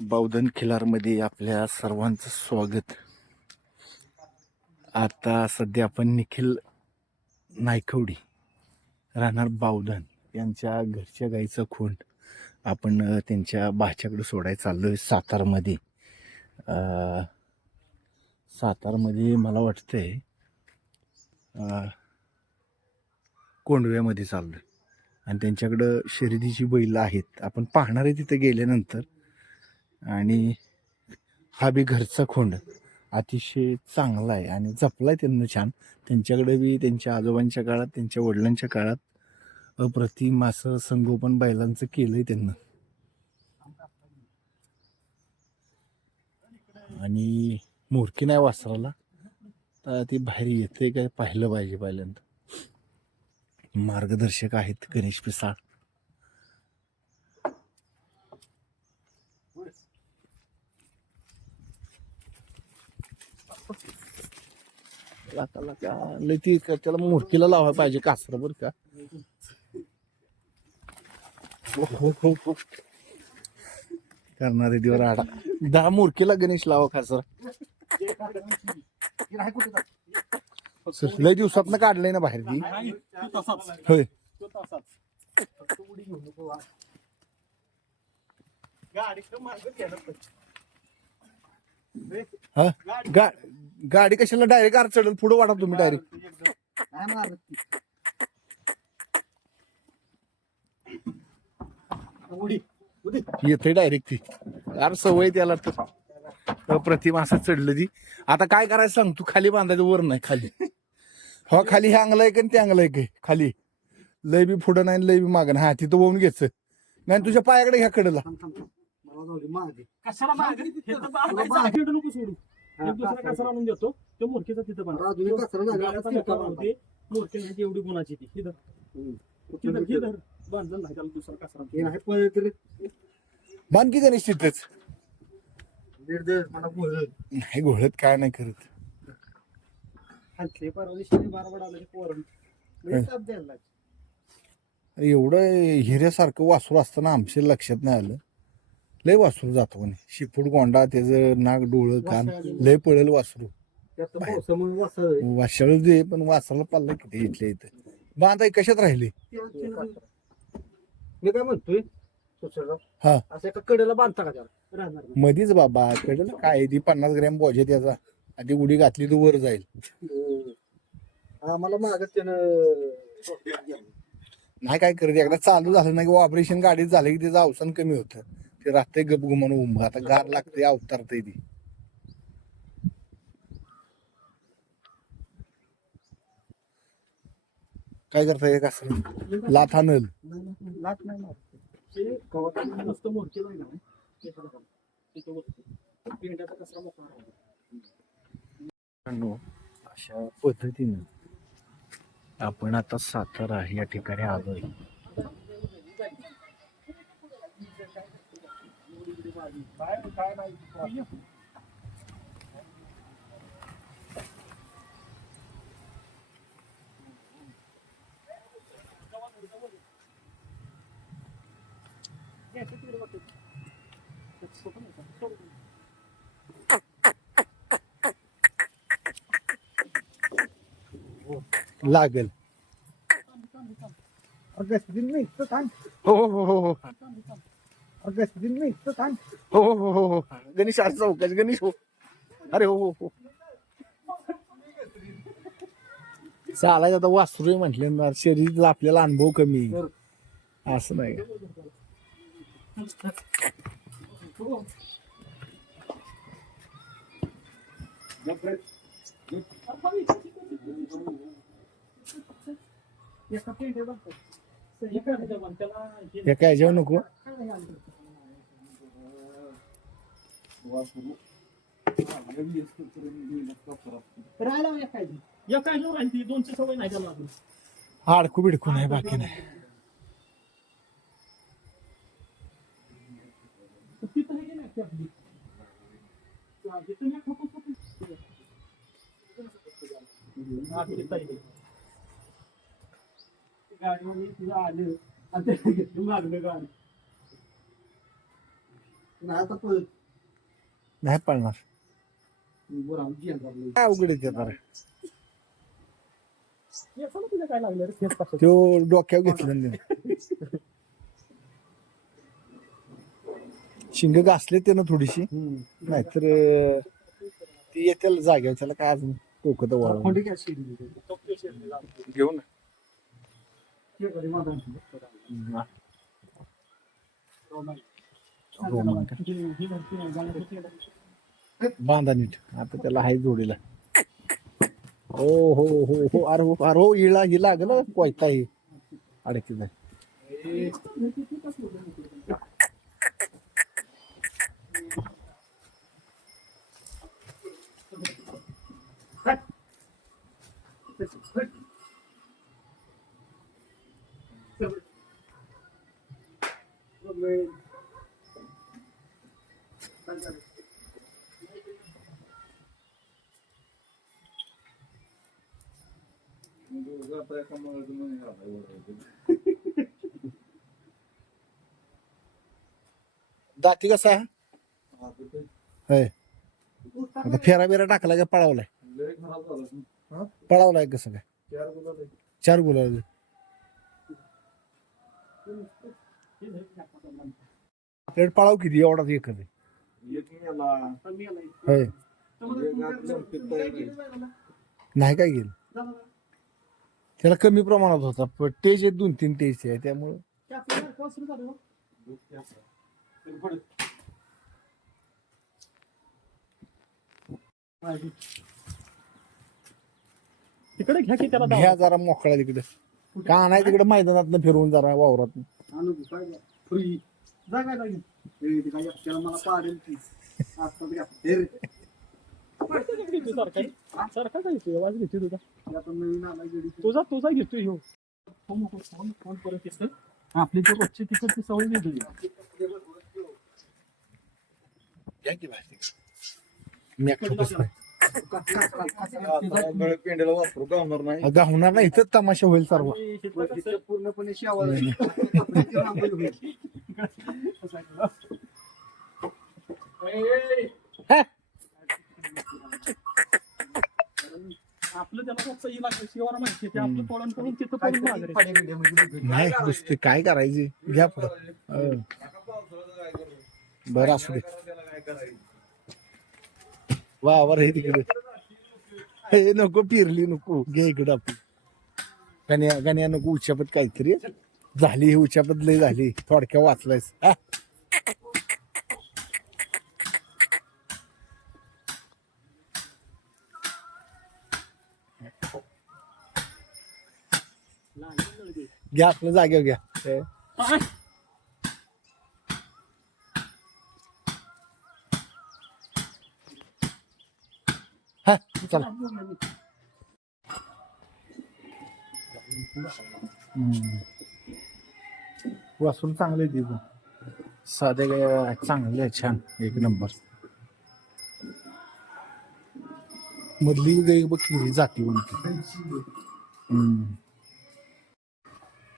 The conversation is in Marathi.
बौद्धन खिलारमध्ये आपल्या सर्वांचं स्वागत. आता सध्या आपण निखिल नायकवडी राहणार बावधन. यांच्या घरच्या गाईचं खूण आपण त्यांच्या भाच्याकडे सोडायला आहे सातारमध्ये. सातारमध्ये मला वाटतंय कोंडव्यामध्ये कोंडव्यामध्ये आहे आणि त्यांच्याकडं शर्दीची बैलं आहेत. आपण पाहणार आहे तिथे गेल्यानंतर. आणि हा बी घरचा खोंड अतिशय चांगला आहे आणि जपला आहे त्यांना छान. त्यांच्याकडे बी त्यांच्या आजोबांच्या काळात त्यांच्या वडिलांच्या काळात अप्रतिम असं संगोपन बैलांचं केलं आहे त्यांना. आणि मोरकी नाही वासराला. तर ती बाहेर येते काय पाहिलं पाहिजे पहिल्यांदा. मार्गदर्शक आहेत गणेश पिसाळ. लाका लाका. लय ती त्याला मूर्तीला लावायला पाहिजे कासर बर का. करणारे दिवर आडा. दहा मूर्तीला गणेश लावा कासर. लय दिवसात काढलंय ना बाहेर ती. होय. हा? गा गाडी कशाला डायरेक्ट आर चढल पुढे वाढा तुम्ही डायरेक्ट येते डायरेक्ट ती. अरे सवय त्याला तर. प्रतिमा असं चढलं ती. आता काय करायचं सांग तू खाली बांधायचं वर नाही खाली. हो खाली हे अंगलाय का ते अंगलाय काय खाली. लय बी पुढं नाही लय बी मागं हा तिथं बघून घ्यायचं. नाही तुझ्या पायाकडे ह्या कडला. कशाला मागे? बांधायचं नको सोडू. एक दुसरा कचरा आणून देतो. तो मूर्खीचा तिथं बांधा. होते, मूर्ती नाही एवढी गुणाची ती. बांधलं नाही त्याला दुसरा कचरा. बांध की गणेश तिथंच नाही घोळत काय नाही करत. हातले परवा दिवशी बारबड आलं पोरण लई ताप द्यायला लागले. अरे एवढं हिऱ्यासारखं वासरू असताना आमच्या लक्षात नाही आलं. लय वासरू जातो म्हणे. शिपूट गोंडा त्याचं नाक डोळं कान लय पळेल वासरू. वाशाळू दे पण वासराला पाल्ला किती इथल्या इथं. बांधाय कशात राहिले? मी काय म्हणतोय सुचलं हा. असं एका कडेला बांधता का त्याला? राहणार नाही. मधीच बाबा कळलं काय ती पन्नास ग्रॅम बोजे त्याचा. आधी उडी घातली तर वर जाईल. आम्हाला मागत त्यानं नाही काय करत एकदा चालू झालं नाही की ऑपरेशन गाडीत झालं की त्याचं अवसान कमी होतं. ते राहतंय गपगुमान उभं आता गार लागते अवतारतय ती काय करताय का असं लाथ आणल लाट नाही मारत. ते कवाटाला नुसतं मोडके नाही ना, ते थोडं काम. तिथं बसतो. पेंड्याचा कचरा मोकळा राहतो. मित्रांनो, अशा पद्धतीनं आपण आता सातारा या ठिकाणी आलोय लागल अगस्त दिन नाही इतकं सांग हो हो हो हो हो दिन नाही इतकं सांग हो हो हो. हो गणेश आज चौकश. गणेश हो. अरे हो हो हो. चालायचं आता वासरू म्हटल्यानंतर शरीर आपल्याला अनुभव कमी. असं नाही. एका पेंड्या हे काय जेवण नको. राहिला ह्याची. एका ह्याच्यावर राहिली दोनशे सवय नाही त्याला. हाडकू बिडकू नाही बाकी नाही. तुझं आलं. आणि ते घेतलं मागलं गाडी. नाही पळणार काय अवघड येते आता रे. केसाला तुझ्या काय लागलं रे? केस? कशाचे? त्यो डोक्यावर घेतलं ना. शिंग घासले त्यानं थोडीशी. नाहीतर अं, ती येतील जाग्यावर त्याला काय अजून टोकत तो येते, लाल. घेऊ ना. का? ही-. बांधा नीट. आता त्याला हाय जोडीला. हो हो हो हो अरे हो अरे हो इळा ही लागलं कोयता ही अडकी जाय. दाती कसा आहे होय आता फेरा बिरा टाकला का पळावलाय? पळावलाय कसं काय चार गुलाब आपल्याकडे पळाव किती? एवढाच एकच आहे. कमी आलाय. होय. त्यामुळे तुमच्या- नाही काय गेलं? त्याला कमी प्रमाणात होता पण टेज आहेत दोन तीन टेज आहे त्यामुळे हो? तिकडे घ्या की त्याला घ्या. जरा मोकळा तिकडे का नाही तिकडे मैदानात फिरवून जरा वावरात का घेतोय सारखा? सारखा का घेतोय? आवाज घेतोय तुझा. तुझा तुझा घेतोय ह्यो. फोन फोन फोन परत येतं. आपली तर रोजची तिकडची सवय वेगळी. पेंड्याला वापरू गावणार नाही. गावणार नाही इथं तमाशा होईल सर्व. पूर्णपणे आपलं त्याला फक्त ही लागली शिवाला माहिती आहे. ते आपलं पळून पळून तिथं पळून माघारी. नाही दुसते काय करायचे? घ्या पुढं. हो. बरं असू दे. वावर हे तिकडे. हे नको पिरली नको. घे इकडं आपली गण्या गण्या नको उच्चापत काहीतरी. झाली ही उच्चापत लय झाली. थोडक्या वाचलायस. हा? घ्या आपलं जागेवर घ्या हे. आय! हा चला वासून चांगले तिथं साधे काय चांगले आहे, छान एक नंबर मधली गाय बघ किती जाती म्हणते हम्म